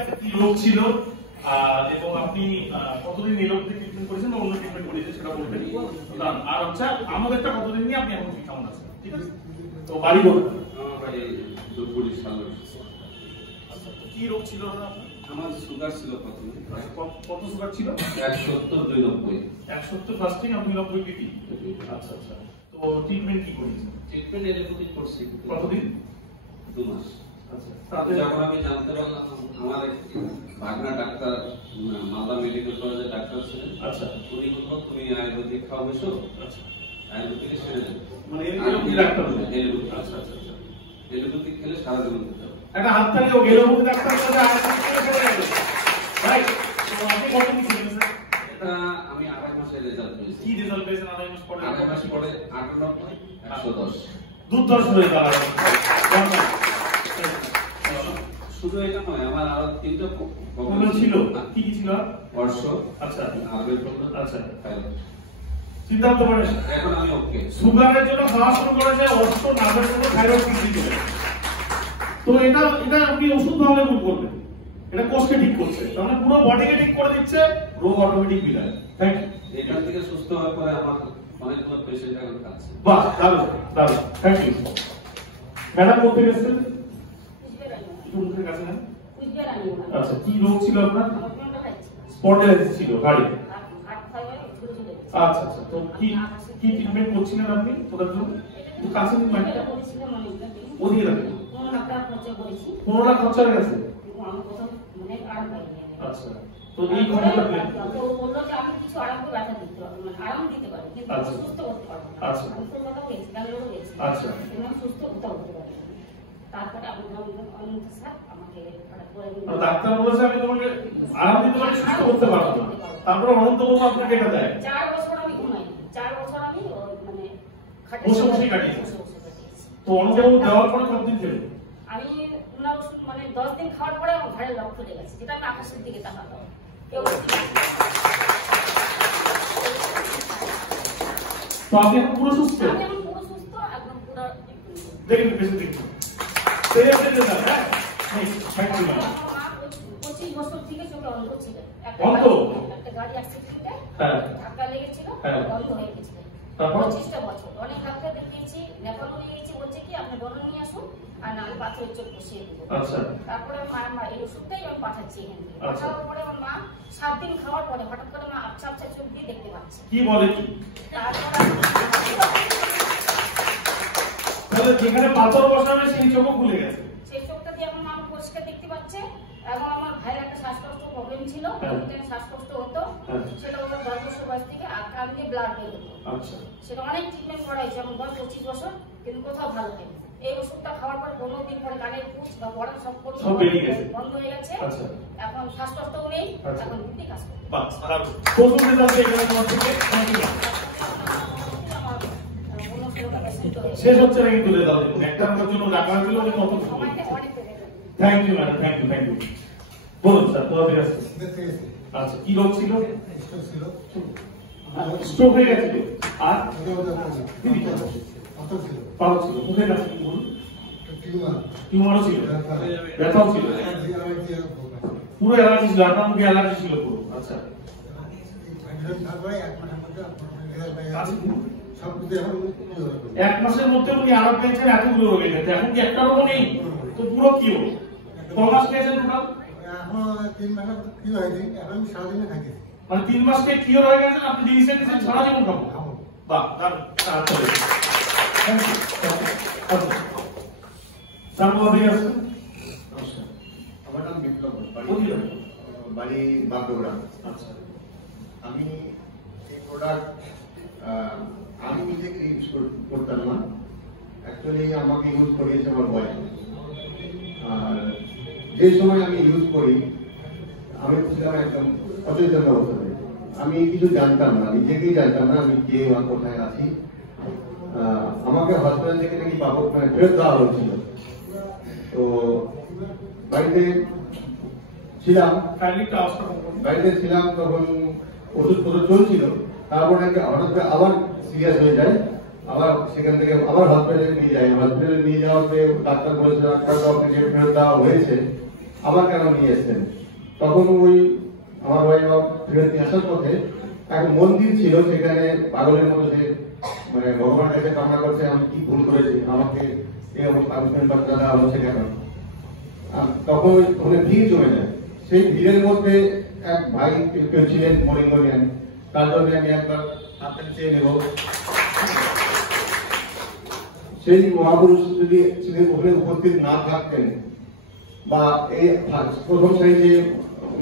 আছে কি রোগ ছিল এবং আপনি কতদিন এলোপ্যাথি ট্রিটমেন্ট করেছেন বা অন্য ট্রিটমেন্ট করেছেন সেটা বলবেন। আর হচ্ছে আমাদেরটা কতদিন নিয়ে আপনি এখন কেমন আছেন, ঠিক আছে? তো বাড়ি বলুন। আমার বাড়ি দুপুরি সাল। আচ্ছা, তো কি রোগ ছিল দাদা আপনার? আমার সুগার ছিল প্রথমে। কত সুগার ছিল? 170/90। 170 ফাস্টিং আর 90 বিপি। আচ্ছা আচ্ছা, তো ট্রিটমেন্ট কি করেছেন? ট্রিটমেন্ট এলোপ্যাথি করছি। কতদিন? 2 মাস। আচ্ছা, তাতে যখন আমি জানতে পারলাম আমার এক ভাগনা ডাক্তার মালদা মেডিকেল কলেজের ডাক্তার ছিলেন। আচ্ছা, উনি বলল তুমি আয়ুর্বেদিক খাও বেশো। আচ্ছা, আয়ুর্বেদিক সেরে দেবে। মানে এলোপ্যাথি ডাক্তার? এলোপ্যাথি। আচ্ছা আচ্ছা আচ্ছা, এলোপ্যাথি খেলে সারা জীবন যেতে হবে। একটা হাত তালিও এলোপ্যাথি ডাক্তার কাছে আয়ুর্বেদিক সেরে যাবে, রাইট? তো আপনি কত কি ছিলেন স্যার? এটা আমি 28 মাসের রেজাল্ট পেয়েছি। কি রেজাল্ট পেয়েছেন 28 মাস পরে? 28 মাস পরে 98, 110। দুর্ধর্ষ হয়ে দাঁড়ালো। শুধু এটা নয়, আমার আরো 3টা প্রবলেম ছিল। কি কি ছিল? অর্শ। আচ্ছা, আবেগ প্রবলেম। আচ্ছা, থাইরয়েড। চিন্তা করতে পারেন এখন আমি ওকে। সুগারের জন্য খাওয়া শুরু করেছে, অর্শ, নার্ভের জন্য থাইরয়েড বৃদ্ধি করে। তো এটা আপনি ওষুধ ভাবে ভুল করবেন। এটা কোষকে ঠিক করছে, তার মানে পুরো বডিকে ঠিক করে দিচ্ছে, রোগ অটোমেটিক বিদায়। Thank you. এখান থেকে সুস্থ হওয়ার পরে আমার অনেকগুলো পেশেন্ট এখন আছে। বাহ, দারুণ দারুণ, থ্যাংক ইউ। ম্যাডাম বলতে গেছেন মুখের কাছে না? আচ্ছা, কি রোগ ছিল আপনার? স্পন্ডাইলাইটিস ছিল ঘাড়ে। আচ্ছা আচ্ছা, তো কি কি ট্রিটমেন্ট করছিলেন আপনি ওটার জন্য? একটু কাছে নিন মাইকটা, ওদিকে রাখুন। 15 লাখ খরচা হয়ে গেছে। আচ্ছা, তো এই খবরটা পেলেন? বললো যে আমি কিছু আরাম করে ব্যথা দিতে পারবো, মানে আরাম দিতে পারি, কিন্তু সুস্থ করতে পারবো না। আচ্ছা, আমি তো কথা বলেছি, ব্যাঙ্গালোরও গেছি, আচ্ছা, এবং সুস্থ কোথাও হতে পারি না। তারপরে আমি অনন্ত স্যার আমাকে ডাক্তার বলেছে আমি তোমাকে আরাম দিতে পারি, সুস্থ করতে পারবো না। তারপরে অনন্ত বাবু আপনাকে এটা দেয়। 4 বছর আমি ঘুমাই, 4 বছর আমি মানে বসে বসে কাটিয়েছি। তো অনন্ত বাবু দেওয়ার পরে কতদিন খেলেন? আমি ওনার ওষুধ মানে 10 দিন খাওয়ার পরে আমার ঘাড়ে লক ফুলে গেছে, যেটা আমি আকাশের দিকে তাকাতাম। কেউ তো আপনি এখন পুরো সুস্থ? আমি এখন পুরো সুস্থ, একদম পুরো দেখুন বেশি দেখুন সেই আপনি দেন। হ্যাঁ, থ্যাংক ইউ ম্যাডাম। 25 বছর থেকে চোখে অন্ধ ছিল। অন্ধ? একটা গাড়ি অ্যাক্সিডেন্টে হ্যাঁ, ধাক্কা লেগেছিল, বন্ধ হয়ে গেছিল। তারপর 25টা বছর অনেক ডাক্তার দেখিয়েছি, নেপাল নিয়ে গেছি, বলছে কি আপনি বরণ নিয়ে আসুন আর না আমি পাথরের চোখ বসিয়ে দেবো। আচ্ছা, তারপরে মা এই ওষুধটাই আমি পাঠাচ্ছি এখান থেকে। আচ্ছা। পাঠানোর পরে আমার মা 7 দিন খাওয়ার পরে হঠাৎ করে মা আবছা আবছা চোখ দিয়ে দেখতে পাচ্ছে। কি বলে কি? তাহলে যেখানে পাথর বসাবে সেই চোখও খুলে গেছে। সেই চোখটা দিয়ে এখন মা পরিষ্কার দেখতে পাচ্ছে। এবং আমার ভাইয়ের একটা শ্বাসকষ্ট প্রবলেম ছিল, শ্বাসকষ্ট হতো, সেটা ওর 10 বছর বয়স থেকে কান দিয়ে ব্লাড বের হতো। আচ্ছা, সেটা অনেক ট্রিটমেন্ট করাইছে, আমার বয়স 25 বছর, কিন্তু কোথাও ভালো হয়নি। এই ওষুধটা খাওয়ার পর 15 দিন পরে কানের পুঁজ বা বড় সব বেরিয়ে গেছে, বন্ধ হয়ে গেছে। আচ্ছা, এখন শ্বাসকষ্টও নেই, এখন বুদ্ধি কাজ করে। বাস দারুণ। প্রথম রেজাল্ট এখানে তোমার থেকে থ্যাংক ইউ। শেষ হচ্ছে না কিন্তু রেজাল্ট, একটা আমাদের জন্য রাখা হয়েছিল যে কত thank you madam, thank you, thank you. বলুন স্যার, তোমার কাছে আচ্ছা, কি রোগ ছিল? স্ট্রোক হয়ে গেছিল। আর পাওয়া ছিল মুখের কাছে কি বলুন? টিউমারও ছিল, ব্যথাও ছিল, পুরো অ্যালার্জি ছিল, আপনার মুখে অ্যালার্জি ছিল পুরো। আচ্ছা, এক মাসের মধ্যে উনি আরাম পেয়েছেন এতগুলো রোগে গেছে, এখন কি একটা রোগ নেই? তো পুরো কি হোক? ক মাস খেয়েছেন টোটাল? মানে 3 মাস খেয়ে কিওর হয়ে গেছেন আপনি, ডিসিশন নিয়েছেন সারা জীবন খাবো। বাহ, দারুণ। Thank you. স্যার বলতে গেছেন। আমার নাম বিপ্লব, বাড়ি বাগডোগরা। আচ্ছা, আমি এই প্রোডাক্ট আমি নিজেকে ইউজ করতাম না, অ্যাকচুয়ালি আমাকে ইউজ করিয়েছে আমার ওয়াইফ। আর যে সময় আমি ইউজ করি আমি ছিলাম একদম সচেতন অবস্থায়, আমি কিছু জানতাম না, নিজেকেই জানতাম না আমি কে বা কোথায় আছি। আমাকে হসপিটাল থেকে নাকি পাবো মানে ফেরত দেওয়া হয়েছিল। তো বাড়িতে ছিলাম, তখন ওষুধ চলছিল। তারপর নাকি হঠাৎ করে আবার সিরিয়াস হয়ে যায়, আবার সেখান থেকে আবার হসপিটালে নিয়ে যায়। হসপিটালে নিয়ে যাওয়াতে ডাক্তার বলেছে ডাক্তার আপনাকে ফেরত দেওয়া হয়েছে, আবার কেন নিয়ে এসেছেন? তখন ওই আমার ওয়াইফ ফেরত নিয়ে আসার পথে এক মন্দির ছিল, সেখানে পাগলের মতো সে মানে ভগবানের কাছে কামনা করছে আমি কি ভুল করেছি, আমাকে এই অবস্থা দাদা হচ্ছে কেন। তখন ওখানে ভিড় জমে যায়। সেই ভিড়ের মধ্যে এক ভাই কেউ ছিলেন মরিঙ্গলিয়ান, তার জন্য আমি একবার হাতটা চেয়ে নেব। সেই মহাপুরুষ যদি ওখানে উপস্থিত না থাকতেন বা এই প্রথম শ্রেণী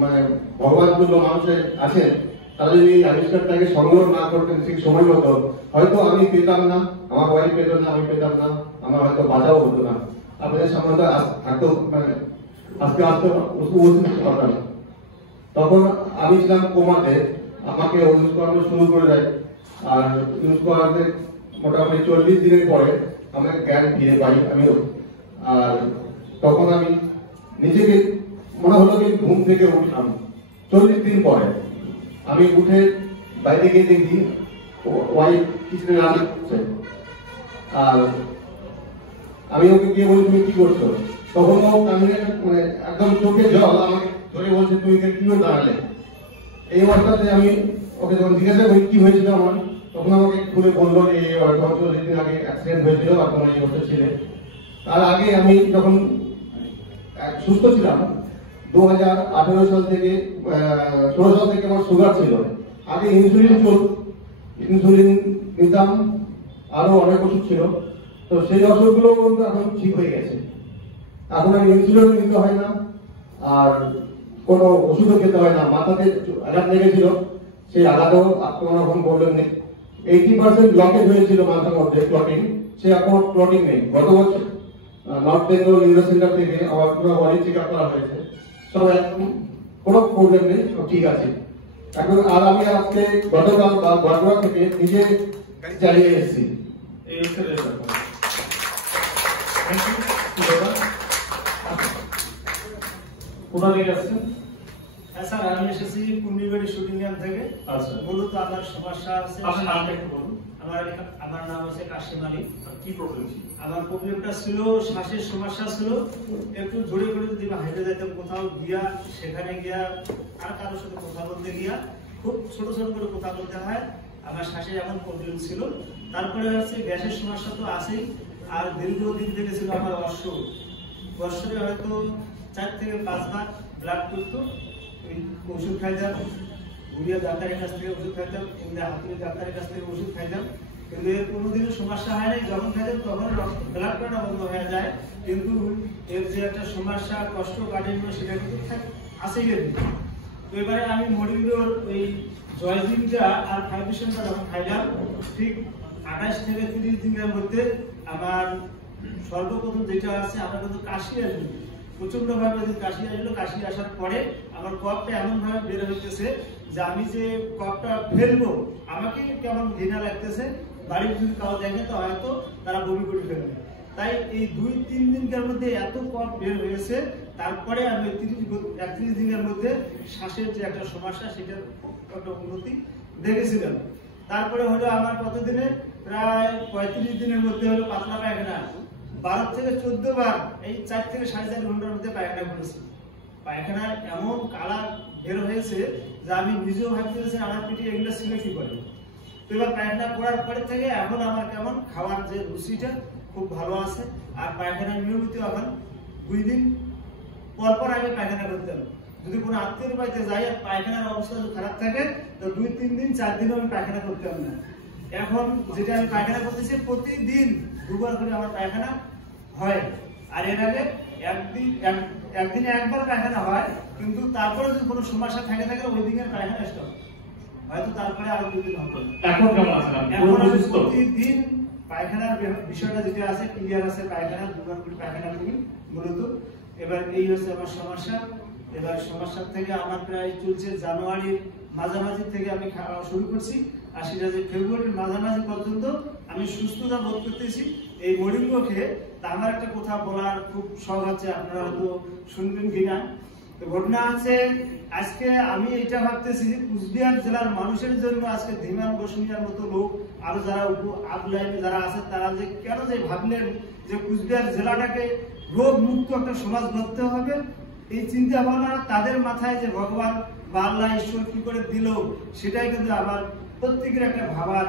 মানে ভগবান তুল্য মানুষের আছেন, তারা যদি এই আবিষ্কারটাকে সংগ্রহ না করতেন ঠিক সময় মতো, হয়তো আমি পেতাম না, আমার ওয়াইফ পেত না, আমি পেতাম না, আমার হয়তো বাঁচাও হতো না, আপনাদের সামনে তো থাকতেও মানে আজকে আসতে উপস্থিত পারতাম না। তখন আমি ছিলাম কোমাতে, আমাকে ইউজ করানো শুরু করে দেয়। আর ইউজ করাতে মোটামুটি 40 দিনের পরে আমাকে জ্ঞান ফিরে পাই আমি। আর তখন আমি নিজেকে মনে হলো যে ঘুম থেকে উঠলাম 40 দিন পরে। আমি উঠে বাইরে গিয়ে দেখি ওয়াইফ কিচেনে রান্না করছে, আর আমি ওকে গিয়ে বলি তুমি কি করছো? তখন ও কানে মানে একদম চোখে জল আমাকে ধরে বলছে তুমি কি করে দাঁড়ালে? এই অবস্থাতে আমি ওকে যখন জিজ্ঞাসা করি কি হয়েছিল আমার, তখন আমাকে খুলে বললো যে 40 দিন আগে অ্যাক্সিডেন্ট হয়েছিল আর তোমার এই অবস্থা ছিল। তার আগে আমি যখন সুস্থ ছিলাম 2018 সাল থেকে 16 সাল থেকে আমার সুগার ছিল। আগে ইনসুলিন নিতাম, আরো অনেক ওষুধ ছিল, তো সেই অসুখগুলো কিন্তু এখন ঠিক হয়ে গেছে। এখন আর ইনসুলিন নিতে হয় না, আর কোনো ওষুধও খেতে হয় না। মাথাতে আঘাত লেগেছিল, সেই আঘাতও আপনারা এখন বললেন 80% ব্লকেজ হয়েছিল মাথার মধ্যে, ক্লটিং, সে এখন ক্লটিং নেই। গত বছর নর্থ বেঙ্গল নিউরো সেন্টার থেকে আমার পুরো বডি চেক আপ করা হয়েছে, সব এখন কোনো প্রবলেম নেই, সব ঠিক আছে এখন। আর আমি আজকে গতকাল বরগুনা থেকে নিজে গাড়ি চালিয়ে এসেছি। স্যার আমি এসেছি কুন্ডিবাড়ি শুটিং থেকে। আচ্ছা, মূলত আমার সমস্যা আছে, আমার নাম হচ্ছে কাশিম আলী। কি প্রবলেম ছিল? আমার প্রবলেমটা ছিল শ্বাসের সমস্যা ছিল, একটু জোরে করে যদি হাইটে যেতাম কোথাও গিয়া, সেখানে গিয়া আর কারোর সাথে কথা বলতে গিয়া খুব ছোট ছোট করে কথা বলতে হয়, আমার শ্বাসের এমন প্রবলেম ছিল। তারপরে হচ্ছে গ্যাসের সমস্যা তো আছেই, আর দীর্ঘদিন থেকে ছিল আমার অশ্বর, বছরে হয়তো 4 থেকে 5 বার ব্লাড করতো, ওষুধ খাইতাম, গুড়িয়া ডাক্তারের কাছ থেকে ওষুধ খাইতাম, হাতুড়ি ডাক্তারের কাছ থেকে ওষুধ খাইতাম, কিন্তু এর কোনোদিনও সমস্যা হয় নাই। যখন খাইতাম তখন ব্লাড করাটা বন্ধ হয়ে যায়, কিন্তু এর যে একটা সমস্যা কষ্ট কাটিয়ে সেটা কিন্তু আসেই। তো এবারে আমি মরিঙ্গোর ওই জয়জিনটা আর ফাইব্রেশনটা যখন খাইলাম, ঠিক 28 থেকে 30 দিনের মধ্যে আমার সর্বপ্রথম যেটা আছে, আমার কিন্তু কাশি আসবে, প্রচন্ড ভাবে কাশি আসলো। কাশি আসার পরে আমার কফটা এমন ভাবে বের হইতেছে যে আমি যে কফটা ফেলবো আমাকে কেমন ঘৃণা লাগতেছে, বাড়ির যদি কাউ দেখে তো হয়তো তারা বমি করে ফেলবে। তাই এই 2-3 দিনের মধ্যে এত কফ বের হয়েছে। তারপরে আমি 31 দিনের মধ্যে শ্বাসের যে একটা সমস্যা সেটার একটা উন্নতি দেখেছিলাম। তারপরে হলো আমার কতদিনে, প্রায় 35 দিনের মধ্যে হলো পাতলা পায়খানা, 12 থেকে 14 বার এই 4 থেকে 4.5 ঘন্টার মধ্যে পায়খানা করেছি। পায়খানা এমন কালার বের হয়েছে যে আমি নিজেও ভাবতেছি আমার পেটে এগুলো ছিল কি করে। তো এবার পায়খানা করার পরে থেকে এখন আমার কেমন খাওয়ার যে রুচিটা খুব ভালো আছে। আর পায়খানা নিয়মিত এখন 2 দিন পর পর আগে পায়খানা করতাম। যদি কোনো আত্মীয় বাড়িতে যাই আর পায়খানার অবস্থা যদি খারাপ থাকে তো 2-3 দিন 4 দিনও আমি পায়খানা করতাম না। এখন যেটা আমি পায়খানা করতেছি প্রতিদিন 2 বার করে আমার পায়খানা হয়। আর এর আগে একদিনে 1 বার পায়খানা হয়, কিন্তু তারপরে যদি কোনো সমস্যা থাকে ওই দিনের পায়খানা স্টপ, হয়তো তারপরে আরো 2 দিন হবে। এখন কেমন আছেন আপনি? এখন প্রতিদিন পায়খানার বিষয়টা যেটা আছে ক্লিয়ার আছে, পায়খানা 2 বার করে পায়খানা করি মূলত। এবার এই হচ্ছে আমার সমস্যা। এবার সমস্যা থেকে আমার প্রায় চলছে জানুয়ারির মাঝামাঝি থেকে আমি খাওয়া শুরু করছি, আর সেটা যে ফেব্রুয়ারির মাঝামাঝি পর্যন্ত আমি সুস্থতা বোধ করতেছি এই মরিঙ্গো খেয়ে। তা আমার একটা কথা বলার খুব শখ আছে, আপনারা হয়তো শুনবেন কিনা। তো ঘটনা আছে, আজকে আমি এটা ভাবতেছি কুচবিহার জেলার মানুষের জন্য আজকে ধীমান বসুনিয়ার মতো লোক, আরো যারা আপলাইনে যারা আছে, তারা যে কেন যে ভাবলেন যে কুচবিহার জেলাটাকে রোগ মুক্ত একটা সমাজ গড়তে হবে, এই চিন্তা ভাবনা তাদের মাথায় যে ভগবান বা আল্লাহ ঈশ্বর কি করে দিল, সেটাই কিন্তু আমার প্রত্যেকের একটা ভাবনা।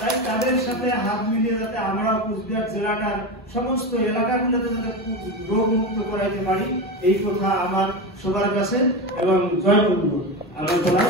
তাই তাদের সাথে হাত মিলিয়ে যাতে আমরাও কুচবিহার জেলাটার সমস্ত এলাকাগুলোতে যাতে রোগ মুক্ত করাইতে পারি, এই কথা আমার সবার কাছে। এবং জয় করব আলোচনা।